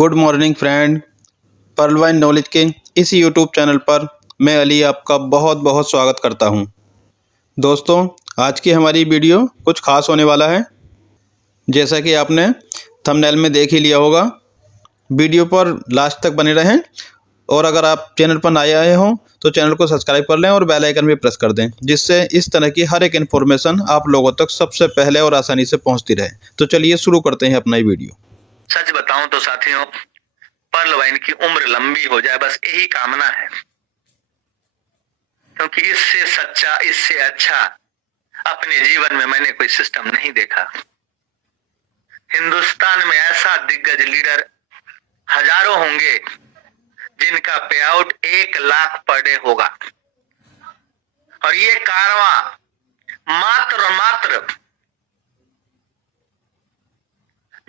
Good morning friend. पर्लवाइन knowledge के इस YouTube channel पर मैं अली आपका बहुत बहुत स्वागत करता हूं। दोस्तों, आज की हमारी वीडियो कुछ खास होने वाला है। जैसा कि आपने थंबनेल में देख ही लिया होगा, वीडियो पर लास्ट तक बने रहें और अगर आप चैनल पर नए आए हों तो चैनल को सब्सक्राइब कर लें और बेल आइकन भी प्रेस कर दें, जिससे इस तरह की हर एक इन्फॉर्मेशन आप लोगों तक सबसे पहले और आसानी से पहुंचती रहे। तो चलिए शुरू करते हैं अपना ये वीडियो। सच बताऊं तो साथियों, पर्लवाइन की उम्र लंबी हो जाए, बस यही कामना है, क्योंकि इससे सच्चा, इससे अच्छा अपने जीवन में मैंने कोई सिस्टम नहीं देखा। हिंदुस्तान में ऐसा दिग्गज लीडर हजारों होंगे जिनका पे आउट 1 लाख पर डे होगा, और ये कारवां मात्र और मात्र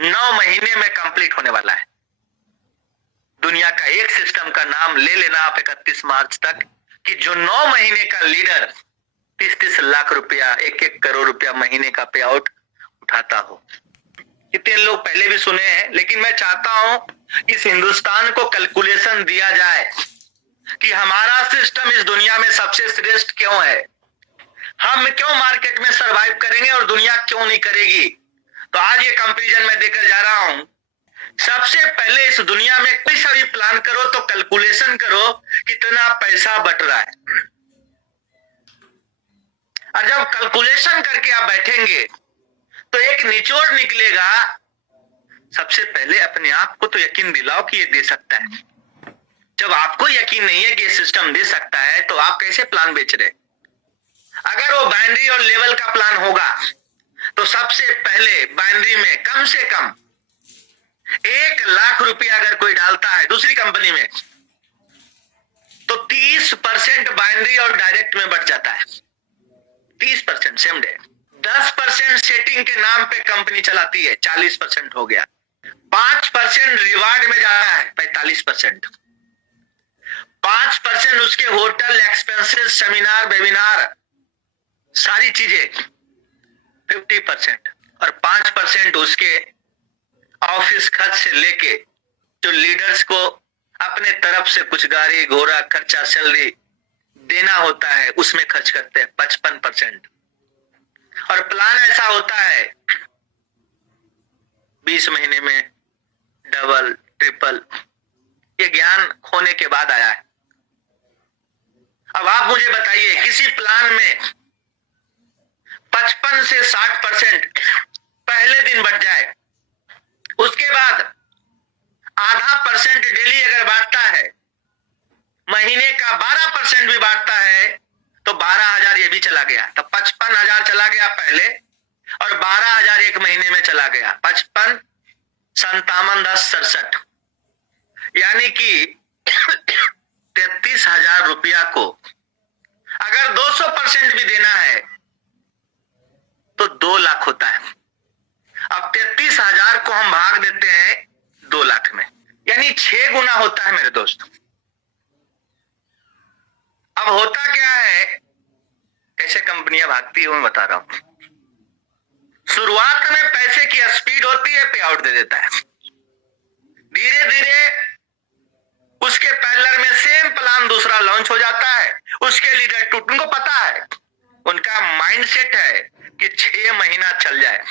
9 महीने में कंप्लीट होने वाला है। दुनिया का एक सिस्टम का नाम ले लेना आप 31 मार्च तक, कि जो 9 महीने का लीडर 30-30 लाख रुपया, 1-1 करोड़ रुपया महीने का पे आउट उठाता हो। कितने लोग पहले भी सुने हैं, लेकिन मैं चाहता हूं इस हिंदुस्तान को कैलकुलेशन दिया जाए कि हमारा सिस्टम इस दुनिया में सबसे श्रेष्ठ क्यों है, हम क्यों मार्केट में सरवाइव करेंगे और दुनिया क्यों नहीं करेगी। तो आज ये कंपैरिजन मैं देकर जा रहा हूं। सबसे पहले इस दुनिया में कोई सा भी प्लान करो तो कैलकुलेशन करो कितना पैसा बट रहा है, और जब कैलकुलेशन करके आप बैठेंगे तो एक निचोड़ निकलेगा। सबसे पहले अपने आप को तो यकीन दिलाओ कि ये दे सकता है। जब आपको यकीन नहीं है कि ये सिस्टम दे सकता है तो आप कैसे प्लान बेच रहे? अगर वो बाइनरी और लेवल का प्लान होगा तो सबसे पहले बाइनरी में कम से कम 1 लाख रुपया अगर कोई डालता है दूसरी कंपनी में तो 30% बाइनरी और डायरेक्ट में बढ़ जाता है। 30% सेम डे। 10% सेटिंग के नाम पे कंपनी चलाती है, 40% हो गया। 5% रिवार्ड में जा रहा है, 45%। 5% उसके होटल एक्सपेंसेस, सेमिनार, वेबिनार, सारी चीजें 50%, और 5% उसके ऑफिस खर्च से लेके जो लीडर्स को अपने तरफ से कुछ गाड़ी घोड़ा खर्चा, सैलरी देना होता है, उसमें खर्च करते हैं 55%। और प्लान ऐसा होता है 20 महीने में डबल ट्रिपल। ये ज्ञान खोने के बाद आया है। अब आप मुझे बताइए, किसी प्लान में 55 से 60% पहले दिन बढ़ जाए, उसके बाद आधा % डेली अगर बांटता है, महीने का 12% भी बांटता है तो 12,000 ये भी चला गया। तो 55,000 चला गया पहले और 12,000 एक महीने में चला गया। 55, 57, 10, 67, यानी कि 33,000 रुपया को अगर 200% भी देना है तो 2 लाख होता है। अब 33,000 को हम भाग देते हैं 2 लाख में, यानी 6 गुना होता है मेरे दोस्त। अब होता क्या है, कैसे कंपनियां भागती है मैं बता रहा हूं। शुरुआत में पैसे की स्पीड होती है, पे आउट दे देता है। धीरे धीरे उसके पैरेलल में सेम प्लान दूसरा लॉन्च हो जाता है। उसके लीडर टूट, उनको पता है, उनका माइंडसेट है कि 6 महीना चल जाए।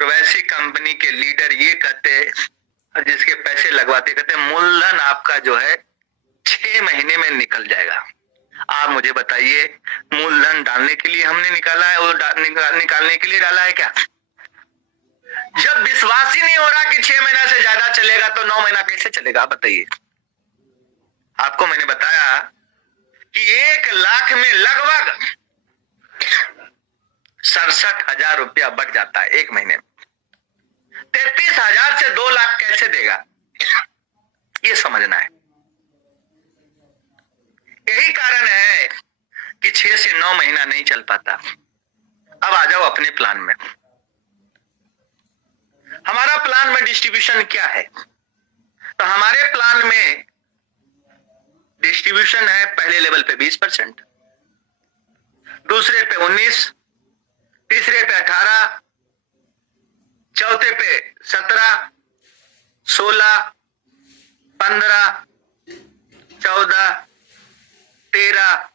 तो वैसी कंपनी के लीडर ये कहते, जिसके पैसे लगवाते, कहते मूलधन आपका जो है 6 महीने में निकल जाएगा। आप मुझे बताइए, मूलधन डालने के लिए हमने निकाला है, वो निकालने के लिए डाला है क्या? जब विश्वास ही नहीं हो रहा कि 6 महीना से ज्यादा चलेगा तो 9 महीना कैसे चलेगा? आप बताइए। आपको मैंने बताया कि 1 लाख में लगभग 67,000 रुपया बढ़ जाता है एक महीने में। 33,000 से 2 लाख कैसे देगा, ये समझना है। यही कारण है कि 6 से 9 महीना नहीं चल पाता। अब आ जाओ अपने प्लान में। हमारा प्लान में डिस्ट्रीब्यूशन क्या है? तो हमारे प्लान में डिस्ट्रीब्यूशन है, पहले लेवल पे 20%, दूसरे पे 19, तीसरे पे 18, चौथे पे 17, 16, 15, 14, 13,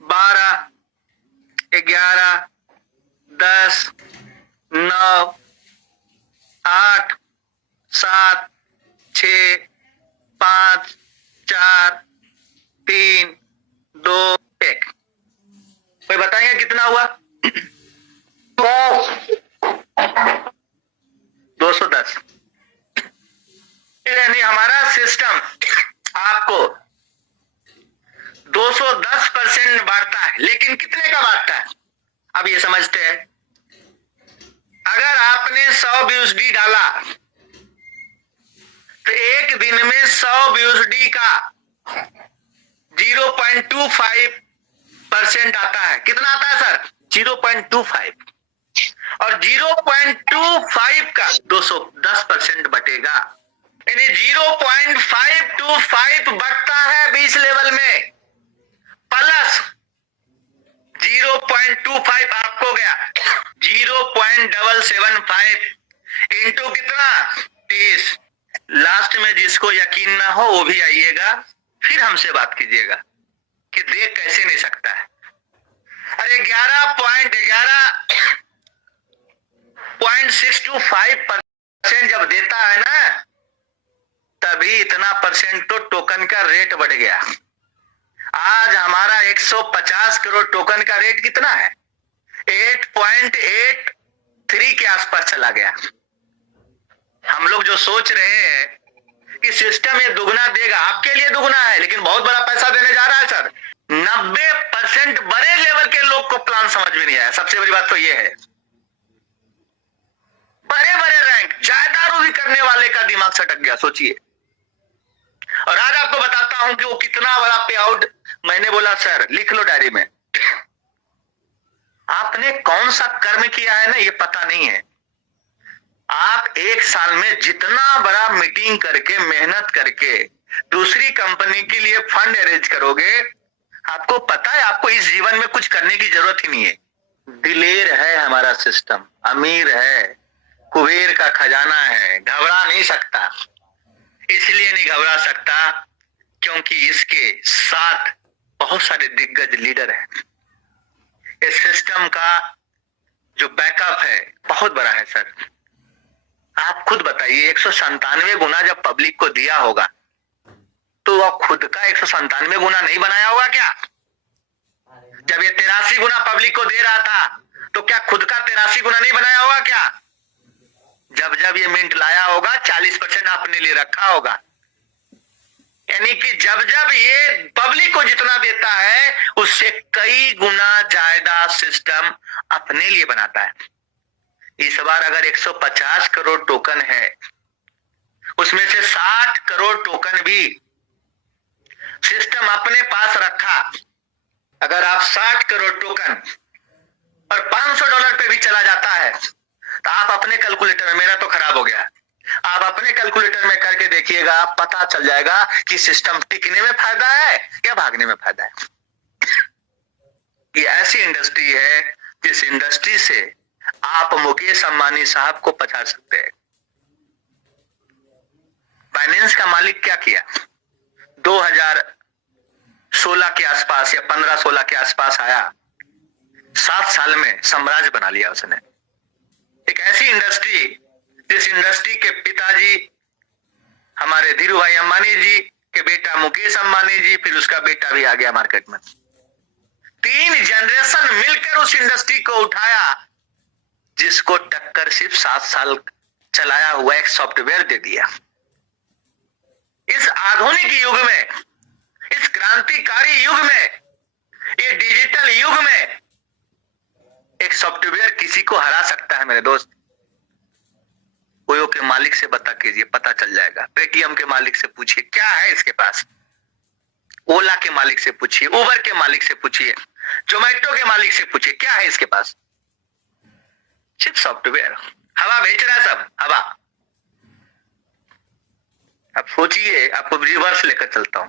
12, 11, 10, 9, 8, 7, 6, 5, 4, 3, 2, 1। कोई बताएंगे कितना हुआ? 210। यानी हमारा सिस्टम आपको 210% बांटता है, लेकिन कितने का बांटता है? अब ये समझते हैं। अगर आपने 100 BUSD डाला तो एक दिन में 100 BUSD का 0.25% आता है। कितना आता है सर? 0.25। और 0.25 का 210% बटेगा, यानी 0.525 बटता है 20 लेवल में, प्लस 0.25 आपको गया 0.775 इंटू कितना? 30। लास्ट में जिसको यकीन ना हो वो भी आइएगा, फिर हमसे बात कीजिएगा कि देख कैसे नहीं सकता है। अरे 11.625% जब देता है ना, तभी इतना परसेंट तो टोकन का रेट बढ़ गया। आज हमारा 150 करोड़ टोकन का रेट कितना है? 8.83 के आसपास चला गया। हम लोग जो सोच रहे हैं कि सिस्टम ये दुगना देगा, आपके लिए दुगना है, लेकिन बहुत बड़ा पैसा देने जा रहा है सर। 90% बड़े लेवल के लोग को प्लान समझ में नहीं आया। सबसे बड़ी बात तो ये है, बड़े बड़े रैंक जायदारों भी करने वाले का दिमाग सटक गया। सोचिए। और आज आपको बताता हूं कि वो कितना बड़ा पे आउट। मैंने बोला सर लिख लो डायरी में, आपने कौन सा कर्म किया है ना, ये पता नहीं है। आप एक साल में जितना बड़ा मीटिंग करके मेहनत करके दूसरी कंपनी के लिए फंड अरेंज करोगे, आपको पता है आपको इस जीवन में कुछ करने की जरूरत ही नहीं है। दिलेर है हमारा सिस्टम, अमीर है, कुबेर का खजाना है, घबरा नहीं सकता। इसलिए नहीं घबरा सकता क्योंकि इसके साथ बहुत सारे दिग्गज लीडर हैं। इस सिस्टम का जो बैकअप है बहुत बड़ा है सर। आप खुद बताइए, 197 गुना जब पब्लिक को दिया होगा तो वह खुद का 197 गुना नहीं बनाया होगा क्या? जब ये 83 गुना पब्लिक को दे रहा था तो क्या खुद का 83 गुना नहीं बनाया होगा क्या? जब जब ये मिंट लाया होगा 40% आपने लिए रखा होगा। यानी कि जब जब ये पब्लिक को जितना देता है उससे कई गुना ज्यादा सिस्टम अपने लिए बनाता है। इस बार अगर 150 करोड़ टोकन है, उसमें से 60 करोड़ टोकन भी सिस्टम अपने पास रखा। अगर आप 60 करोड़ टोकन और $500 पे भी चला जाता है तो आप अपने कैलकुलेटर में, मेरा तो खराब हो गया, आप अपने कैलकुलेटर में करके देखिएगा, पता चल जाएगा कि सिस्टम टिकने में फायदा है या भागने में फायदा है। ये ऐसी इंडस्ट्री है जिस इंडस्ट्री से आप मुकेश अंबानी साहब को पछाड़ सकते हैं। फाइनेंस का मालिक क्या किया? 2016 के आसपास या 15-16 के आसपास आया, 7 साल में साम्राज्य बना लिया उसने। एक ऐसी इंडस्ट्री जिस इंडस्ट्री के पिताजी हमारे धीरू भाई अंबानी जी के बेटा मुकेश अंबानी जी, फिर उसका बेटा भी आ गया मार्केट में। 3 जनरेशन मिलकर उस इंडस्ट्री को उठाया, जिसको टक्कर सिर्फ 7 साल चलाया हुआ एक सॉफ्टवेयर दे दिया। इस आधुनिक युग में, इस क्रांतिकारी युग में, ये डिजिटल युग में एक सॉफ्टवेयर किसी को हरा सकता है मेरे दोस्त। ओयो के मालिक से पता कीजिए, पता चल जाएगा। पेटीएम के मालिक से पूछिए क्या है इसके पास, ओला के मालिक से पूछिए, उबर के मालिक से पूछिए, जोमेटो के मालिक से पूछिए क्या है इसके पास? सिर्फ सॉफ्टवेयर। हवा बेच रहा है सब, हवा। अब सोचिए, आपको रिवर्स लेकर चलता हूं।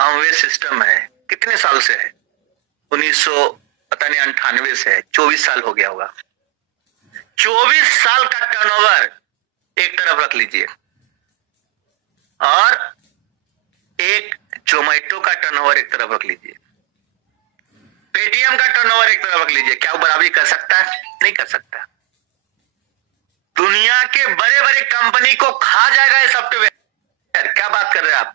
अमवे सिस्टम है, कितने साल से है? 1998 से है, 24 साल हो गया होगा। 24 साल का टर्नओवर एक तरफ रख लीजिए और एक जोमेटो का टर्नओवर एक तरफ रख लीजिए, पेटीएम का टर्नओवर एक तरफ रख लीजिए। क्या वो बराबरी कर सकता है? नहीं कर सकता। दुनिया के बड़े बड़े कंपनी को खा जाएगा ये सॉफ्टवेयर। क्या बात कर रहे हैं आप?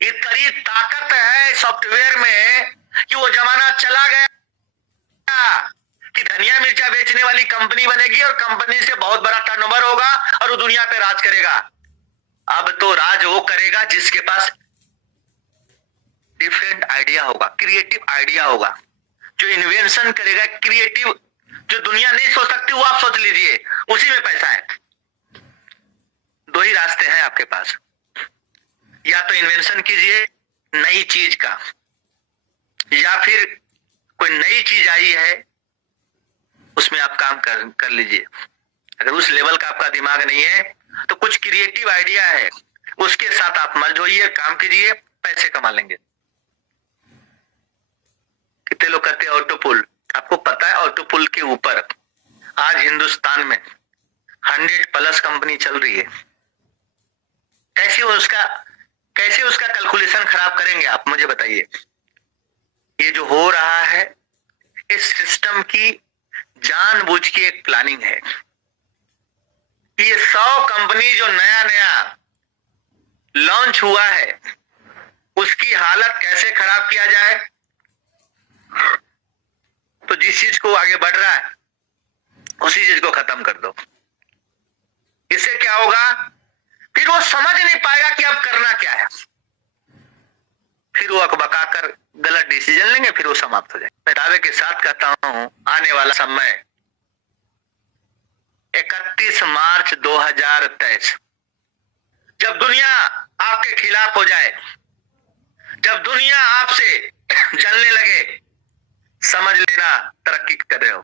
इतनी ताकत है सॉफ्टवेयर में कि वो जमाना चला गया कि धनिया मिर्चा बेचने वाली कंपनी बनेगी और कंपनी से बहुत बड़ा टर्नओवर होगा और वो दुनिया पे राज करेगा। अब तो राज वो करेगा जिसके पास डिफरेंट आइडिया होगा, क्रिएटिव आइडिया होगा, जो इन्वेंशन करेगा, क्रिएटिव, जो दुनिया नहीं सोच सकती वो आप सोच लीजिए, उसी में पैसा है। दो ही रास्ते हैं आपके पास, या तो इन्वेंशन कीजिए नई चीज का, या फिर कोई नई चीज आई है उसमें आप काम कर लीजिए। अगर उस लेवल का आपका दिमाग नहीं है तो कुछ क्रिएटिव आइडिया है उसके साथ आप मर्ज होइए, काम कीजिए, पैसे कमा लेंगे। कितने लोग करते हैं ऑटो पुल? आपको पता है ऑटो पुल के ऊपर आज हिंदुस्तान में 100+ कंपनी चल रही है। कैसे उसका कैलकुलेशन खराब करेंगे आप? मुझे बताइए। ये जो हो रहा है इस सिस्टम की जानबूझ के एक प्लानिंग है। ये 100 कंपनी जो नया नया लॉन्च हुआ है उसकी हालत कैसे खराब किया जाए, तो जिस चीज को आगे बढ़ रहा है उसी चीज को खत्म कर दो। इससे क्या होगा? फिर वो समझ नहीं पाएगा कि अब करना क्या है, फिर वो अकबका कर गलत डिसीजन लेंगे, फिर वो समाप्त हो जाए। मैं दावे के साथ कहता हूं आने वाला समय 31 मार्च 2023, जब दुनिया आपके खिलाफ हो जाए, जब दुनिया आपसे जलने लगे, समझ लेना तरक्की कर रहे हो।